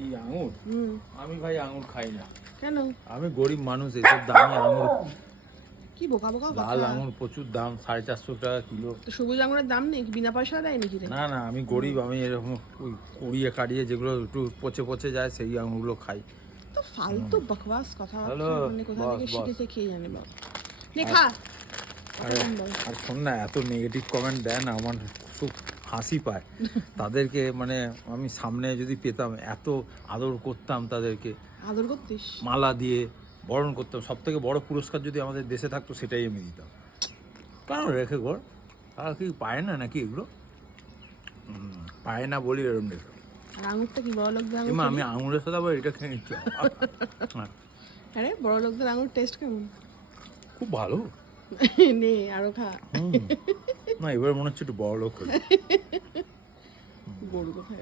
কি আঙুর? আমি ভাই আঙুর খাই না। কেন? আমি গরিব মানুষ, এসব দামি আঙুর। কি বোকা বোকা লাল কথা। আঙুর প্রচুর দাম, 450 টাকা কিলো। তো সবুজ আঙুরের দাম নেই, বিনা পয়সা দেয় নাকি রে? না না, আমি গরিব, আমি এরকম ওই কুড়িয়ে কাড়িয়ে যেগুলো একটু পচে পচে যায় সেই আঙুরগুলো খাই। তো ফালতু বকবাস কথা, হ্যালো, মানে কোথা বস, থেকে বস। শিখেছে খেয়ে জানে বাবা। নে খা। আরে আর শোন না, এত নেগেটিভ কমেন্ট দেয় না, আমার খুব হাসি পায় তাদেরকে। মানে আমি সামনে যদি পেতাম, এত আদর করতাম তাদেরকে, আদর করতিস? মালা দিয়ে বরণ করতাম। সব থেকে বড় পুরস্কার যদি আমাদের দেশে থাকতো সেটাই আমি দিতাম। কেন রেখে ঘর, তারা কি পায় না নাকি এগুলো? পায় না বলি এরকম রেখে। আর আঙুরটা কি বড় লোকদের আঙুর? এমা আমি আঙুরের সাথে আবার এটা খেয়ে নিচ্ছি। আরে বড় লোকদের আঙুর টেস্ট কেমন? খুব ভালো। নে আরো খা। না, এবার মনে হচ্ছে একটু বড় লোক হলো। গরু কোথায়?